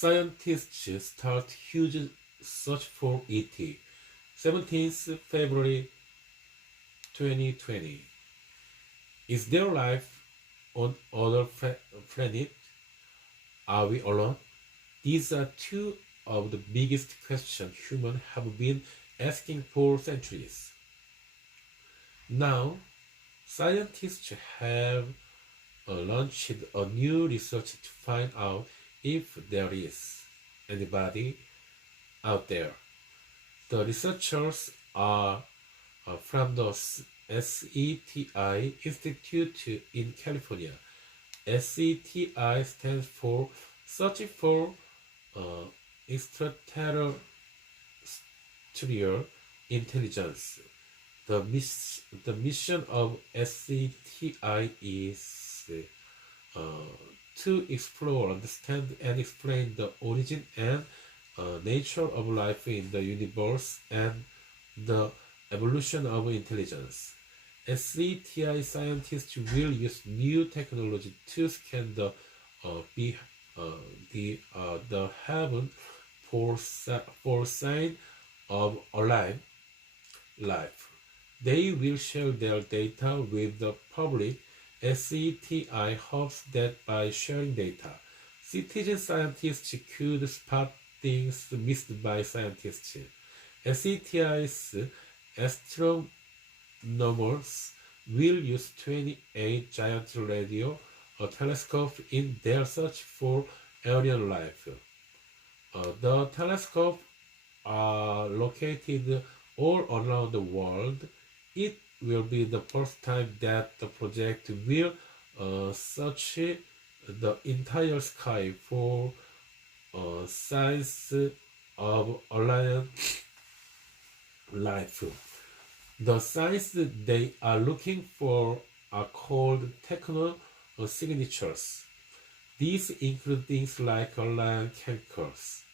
scientists start huge search for ET. 17th February 2020. Is there life on other planet? Are we alone? These are two of the biggest questions humans have been asking for centuries. Now, scientists have launched a new research to find out if there is anybody out there. The researchers are from the SETI Institute in California. SETI stands for Searching for uh, Extraterrestrial Intelligence. The mission of SETI is uh, to explore, understand, and explain the origin and nature of life in the universe and the evolution of intelligence. SCTI scientists will use new technology to scan be, the heaven for sign of alive life. They will share their data with the public. SCTI hopes that by sharing data, citizen scientists could spot things missed by scientists. SCTI's astronomers will use 28 giant radio telescopes in their search for alien life. The telescopes are located all around the world. It will be the first time that the project will search the entire sky for signs of alien life. The signs they are looking for are called techno signatures. These include things like alien chemicals,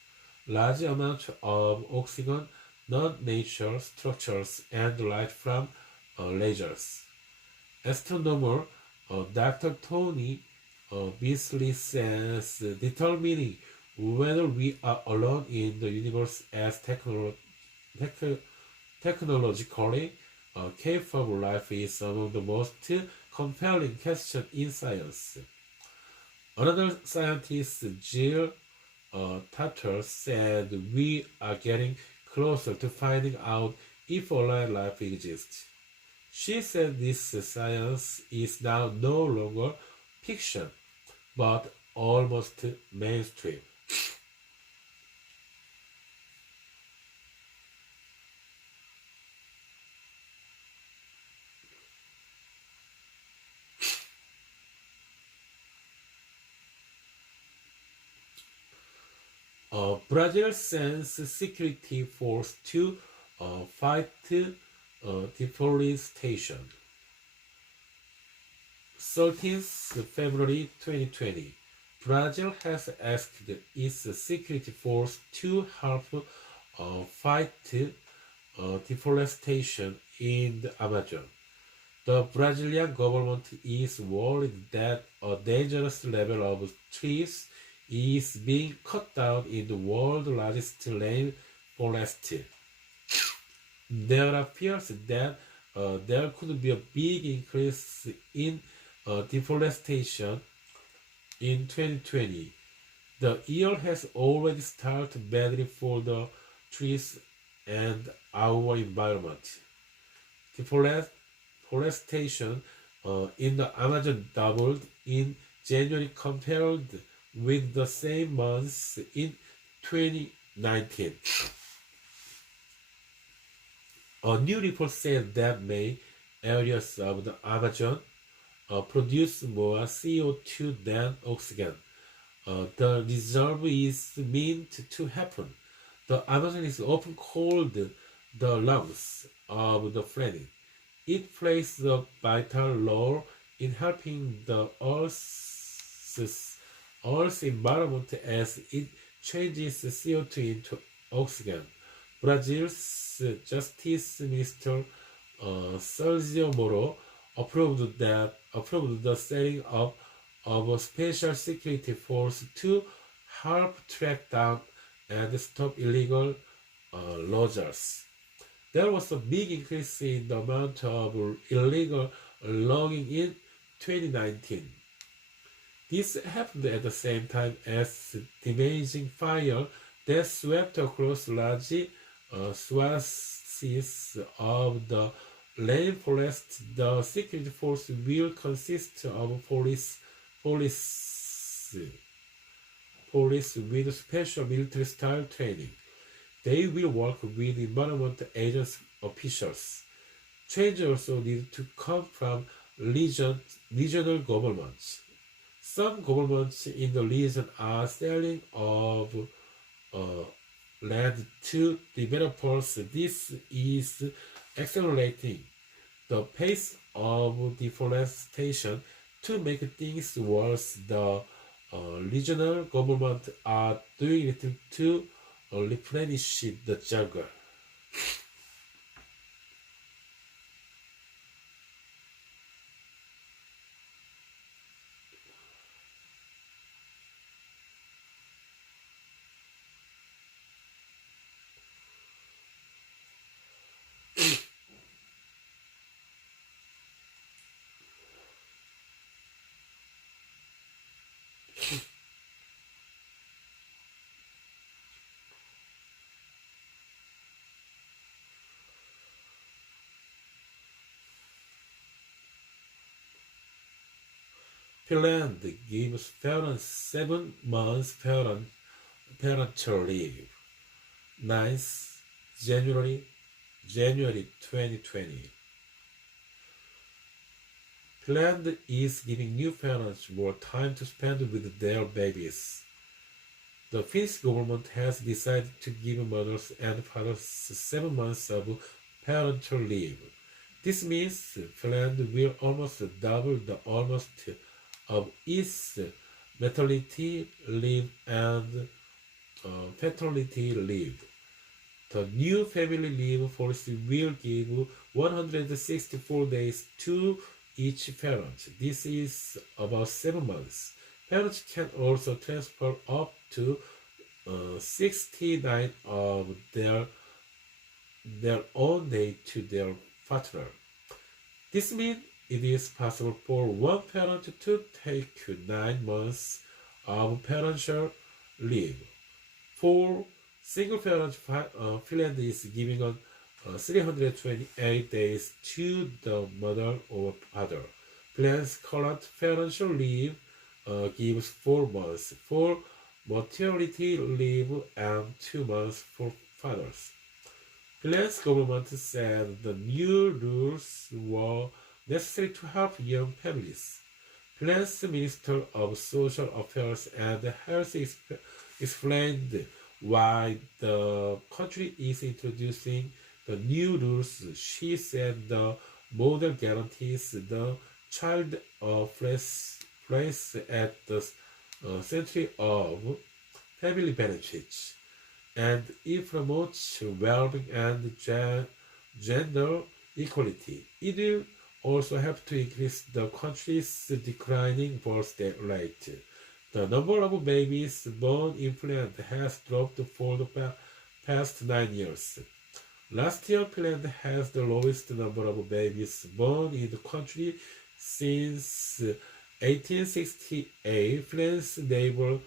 large amounts of oxygen, non-natural structures, and light from lasers. Astronomer Dr. Tony Beasley says determining whether we are alone in the universe as technologically capable life is among the most compelling questions in science. Another scientist, Jill Tatter, said we are getting closer to finding out if alien life exists. She said this science is now no longer fiction, but almost mainstream. Brazil sends security force to fight deforestation. 13th February 2020. Brazil has asked its security force to help fight deforestation in the Amazon. The Brazilian government is worried that a dangerous level of trees is being cut down in the world's largest rainforest. There appears that there could be a big increase in deforestation in 2020. The year has already started badly for the trees and our environment. Deforestation in the Amazon doubled in January compared with the same months in 2019. A new report said that many areas of the Amazon produce more CO2 than oxygen. The reserve is meant to happen. The Amazon is often called the lungs of the planet. It plays a vital role in helping the Earth's environment as it changes CO2 into oxygen. Brazil's Justice Minister Sergio Moro approved the setting up of a special security force to help track down and stop illegal lodgers. There was a big increase in the amount of illegal logging in 2019. This happened at the same time as damaging fire that swept across large swaths of the rainforest. The security force will consist of police, police with special military-style training. They will work with environment agency officials. Change also needs to come from regional governments. Some governments in the region are selling of uh, land to developers. This is accelerating the pace of deforestation. To make things worse, the regional government are doing little to replenish the jungle. Finland gives parents 7 months parental leave. 9th January 2020. Finland is giving new parents more time to spend with their babies. The Finnish government has decided to give mothers and fathers 7 months of parental leave. This means Finland will almost double the almost of its maternity leave and paternity leave. The new family leave policy will give 164 days to each parent. This is about 7 months. Parents can also transfer up to 69 of their own day to their partner. This means it is possible for one parent to take 9 months of parental leave. For single parents, Finland is giving on 328 days to the mother or father. Finland's current parental leave gives 4 months for maternity leave and 2 months for fathers. Finland's government said the new rules were necessary to help young families. Finland's Minister of Social Affairs and Health explained why the country is introducing the new rules. She said the model guarantees the child a place at the center of family benefits, and it promotes well-being and gender equality. It will also help to increase the country's declining birth rate. The number of babies born in Finland has dropped for the past 9 years. Last year, Finland has the lowest number of babies born in the country since 1868. Finland's neighbor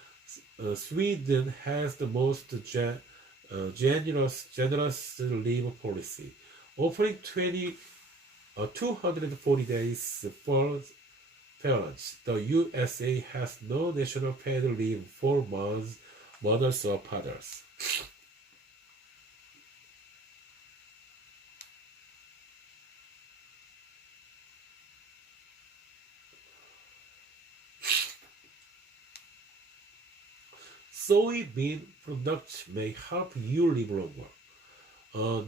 Sweden has the most generous leave policy, offering 240 days for parents. The USA has no national paid leave for mothers or fathers. Soybean production may help you live longer.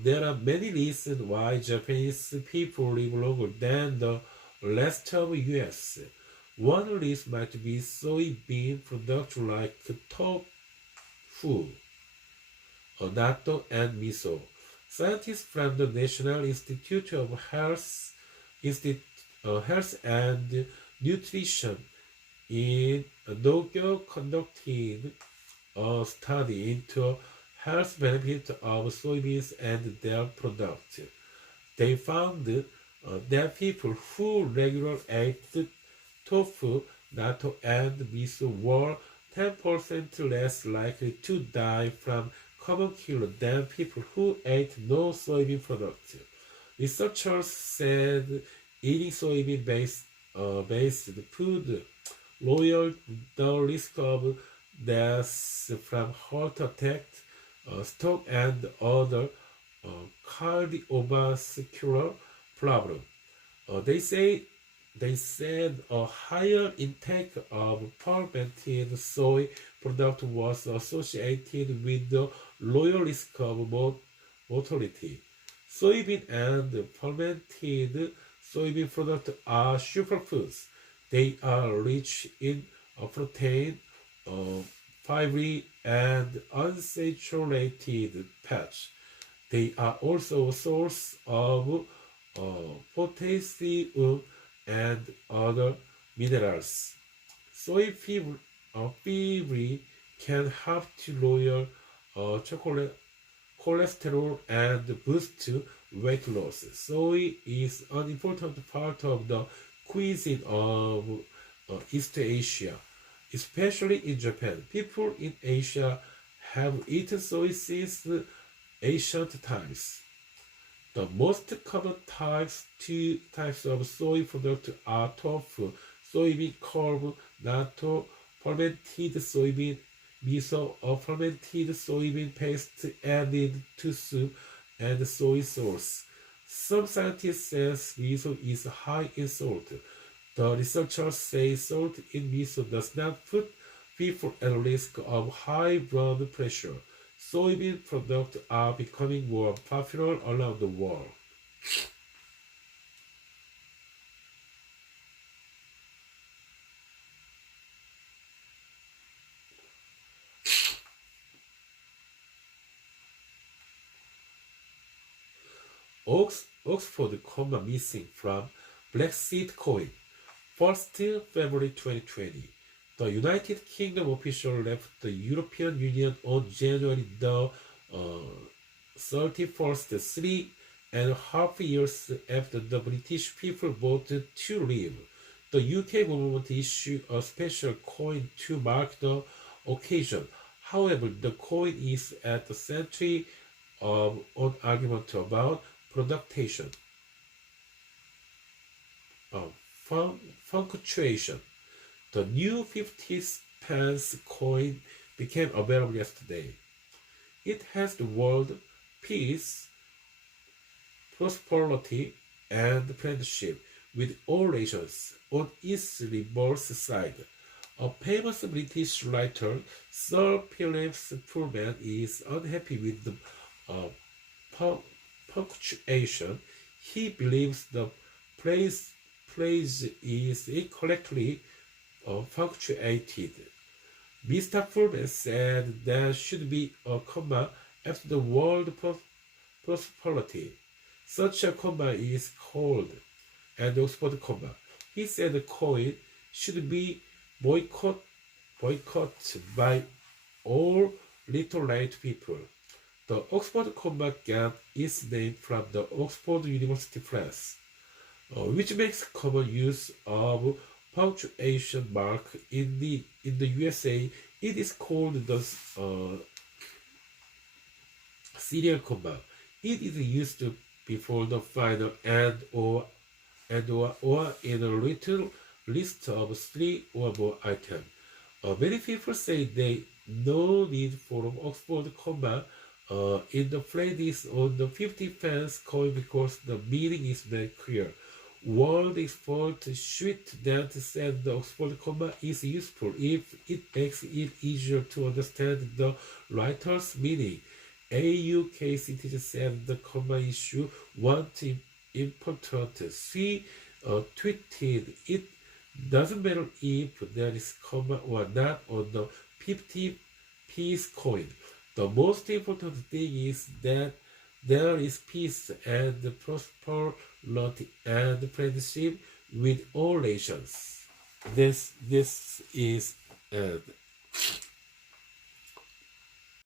There are many reasons why Japanese people live longer than the rest of US. One reason might be soybean production like tofu, natto, and miso. Scientists from the National Institute of Health and Nutrition in Tokyo conducted a study into health benefits of soybeans and their products. They found that people who regularly ate tofu, natto, and miso were 10% less likely to die from common cold than people who ate no soybean products. Researchers said eating soybean based food lowered the risk of deaths from heart attack, stroke, and other uh, cardiovascular problems. They say they said a higher intake of fermented soy product was associated with the lower risk of mortality. Soybean and fermented soybean products are superfoods. They are rich in protein, uh, fiber, and unsaturated fats. They are also a source of potassium and other minerals. Soy fiber can help to lower chocolate cholesterol and boost weight loss. Soy is an important part of the cuisine of East Asia, especially in Japan. People in Asia have eaten soy since ancient times. The most common two types of soy product are tofu, soybean curd, natto, fermented soybean, miso, or fermented soybean paste added to soup, and soy sauce. Some scientists say miso is high in salt. The researchers say salt in miso does not put people at risk of high blood pressure. Soybean products are becoming more popular around the world. Oxford comma missing from Black Seed coin. 1st February 2020. The United Kingdom official left the European Union on January the 31st, 3.5 years after the British people voted to leave. The UK government issued a special coin to mark the occasion. However, the coin is at the center of an argument about productation, uh, punctuation. The new 50 pence coin became available yesterday. It has the word peace, prosperity, and friendship with all nations on its reverse side. A famous British writer, Sir Philip Pullman, is unhappy with the uh, punctuation. He believes the phrase is incorrectly punctuated. Mr. Pullman said there should be a comma after the word prosperity. Such a comma is called an Oxford comma. He said the coin should be boycotted by all literate people. The Oxford comma got its name from the Oxford University Press, which makes common use of punctuation mark in the USA. It is called the serial comma. It is used before the final and or in a written list of three or more items. Many people say they no need for an Oxford comma in the phrases on the 50 pence coin because the meaning is very clear. World expert Schmidt that said the Oxford comma is useful if it makes it easier to understand the writer's meaning. A UK citizen said the comma issue wasn't important. She tweeted, "It doesn't matter if there is comma or not on the 50p coin. The most important thing is that there is peace and prosperity and friendship with all nations." This is